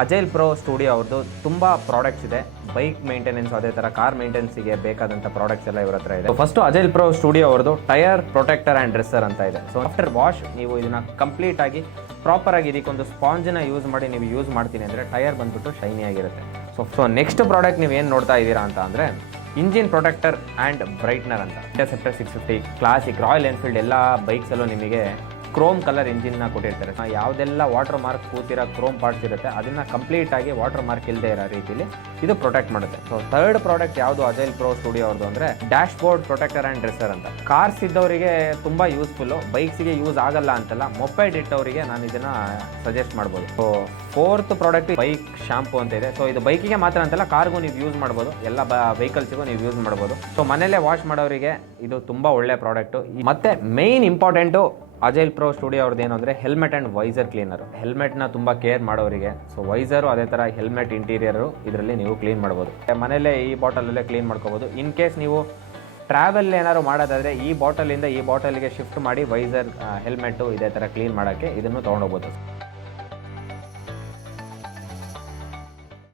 Agile pro studio ಅವ್ರದ್ದು ತುಂಬ products ಇದೆ. ಬೈಕ್ ಮೇಂಟೆನೆನ್ಸ್, ಅದೇ ಥರ ಕಾರ್ ಮೇಂಟೆನೆನ್ಸ್ಗೆ ಬೇಕಾದಂಥ ಪ್ರಾಡಕ್ಟ್ಸ್ ಎಲ್ಲ ಇವ್ರ ಹತ್ರ ಇದೆ. ಫಸ್ಟ್ ಅಜೈಲ್ ಪ್ರೋ ಸ್ಟುಡಿಯೋ ಅವ್ರದ್ದು ಟೈರ್ ಪ್ರೊಟೆಕ್ಟರ್ ಆ್ಯಂಡ್ ಡ್ರೆಸ್ಸರ್ ಅಂತ ಇದೆ. ಸೊ ಆಫ್ಟರ್ ವಾಶ್ ನೀವು ಇದನ್ನು ಕಂಪ್ಲೀಟ್ ಆಗಿ ಪ್ರಾಪರಾಗಿ ಇದಕ್ಕೊಂದು ಸ್ಪಾಂಜನ್ನ ಯೂಸ್ ಮಾಡಿ ನೀವು ಯೂಸ್ ಮಾಡ್ತೀನಿ ಅಂದರೆ ಟೈರ್ ಬಂದ್ಬಿಟ್ಟು ಶೈನಿ ಆಗಿರುತ್ತೆ. ಸೊ ನೆಕ್ಸ್ಟ್ ಪ್ರಾಡಕ್ಟ್ ನೀವು ಏನು ನೋಡ್ತಾ ಇದ್ದೀರಾ ಅಂತ ಅಂದರೆ ಇಂಜಿನ್ ಪ್ರೊಟೆಕ್ಟರ್ ಆ್ಯಂಡ್ ಬ್ರೈಟ್ನರ್ ಅಂತ. ಇಂಟರ್ಸೆಪ್ಟರ್ 650 ಕ್ಲಾಸಿಕ್ ರಾಯಲ್ ಎನ್ಫೀಲ್ಡ್ ಎಲ್ಲ ಬೈಕ್ಸಲ್ಲೂ ನಿಮಗೆ ಕ್ರೋಮ್ ಕಲರ್ ಇಂಜಿನ್ನ ಕೊಟ್ಟಿರ್ತಾರೆ. ಯಾವುದೆಲ್ಲ ವಾಟರ್ ಮಾರ್ಕ್ ಕೂತಿರೋ ಕ್ರೋಮ್ ಪಾರ್ಟ್ಸ್ ಇರುತ್ತೆ ಅದನ್ನು ಕಂಪ್ಲೀಟಾಗಿ ವಾಟರ್ ಮಾರ್ಕ್ ಇಲ್ಲದೆ ಇರೋ ರೀತಿಲಿ ಇದು ಪ್ರೊಟೆಕ್ಟ್ ಮಾಡುತ್ತೆ. ಸೊ ಥರ್ಡ್ ಪ್ರಾಡಕ್ಟ್ ಯಾವುದು ಅಜೈಲ್ ಪ್ರೋ ಸ್ಟುಡಿಯೋ ಅವ್ರದ್ದು ಅಂದರೆ dash board protector and dresser ಅಂತ. ಕಾರ್ಸ್ ಇದ್ದವರಿಗೆ ತುಂಬ ಯೂಸ್ಫುಲ್ಲು, ಬೈಕ್ಸ್ಗೆ ಯೂಸ್ ಆಗಲ್ಲ ಅಂತಲ್ಲ, ಮೊಪೈಡ್ ಇಟ್ಟವರಿಗೆ ನಾನು ಇದನ್ನು ಸಜೆಸ್ಟ್ ಮಾಡ್ಬೋದು. So fourth product bike shampoo ಅಂತ ಇದೆ. ಸೊ ಇದು ಬೈಕಿಗೆ ಮಾತ್ರ ಅಂತಲ್ಲ, ಕಾರ್ಗೂ ನೀವು ಯೂಸ್ ಮಾಡ್ಬೋದು, ಎಲ್ಲ ವೆಹಿಕಲ್ಸಿಗೂ ನೀವು ಯೂಸ್ ಮಾಡ್ಬೋದು. ಸೊ ಮನೆಯಲ್ಲೇ ವಾಶ್ ಮಾಡೋರಿಗೆ ಇದು ತುಂಬ ಒಳ್ಳೆ ಪ್ರಾಡಕ್ಟು. ಮತ್ತು main important agile pro studio ಅವ್ರದ್ದು ಏನು ಅಂದರೆ ಹೆಲ್ಮೆಟ್ ಆ್ಯಂಡ್ ವೈಸರ್ ಕ್ಲೀನರು. ಹೆಲ್ಮೆಟ್ನ ತುಂಬ ಕೇರ್ ಮಾಡೋರಿಗೆ ಸೊ ವೈಸರು ಅದೇ ಥರ ಹೆಲ್ಮೆಟ್ ಇಂಟೀರಿಯರು ಇದರಲ್ಲಿ ನೀವು ಕ್ಲೀನ್ ಮಾಡ್ಬೋದು. ಮನೆಯಲ್ಲೇ ಈ ಬಾಟಲಲ್ಲೇ ಕ್ಲೀನ್ ಮಾಡ್ಕೋಬೋದು. ಇನ್ ಕೇಸ್ ನೀವು ಟ್ರಾವೆಲ್ ಏನಾದ್ರು ಮಾಡೋದಾದರೆ ಈ ಬಾಟಲಿಂದ ಈ ಬಾಟಲ್ಗೆ ಶಿಫ್ಟ್ ಮಾಡಿ ವೈಸರ್ ಹೆಲ್ಮೆಟ್ಟು ಇದೇ ಥರ ಕ್ಲೀನ್ ಮಾಡೋಕ್ಕೆ ಇದನ್ನು ತೊಗೊಂಡೋಗ್ಬೋದು.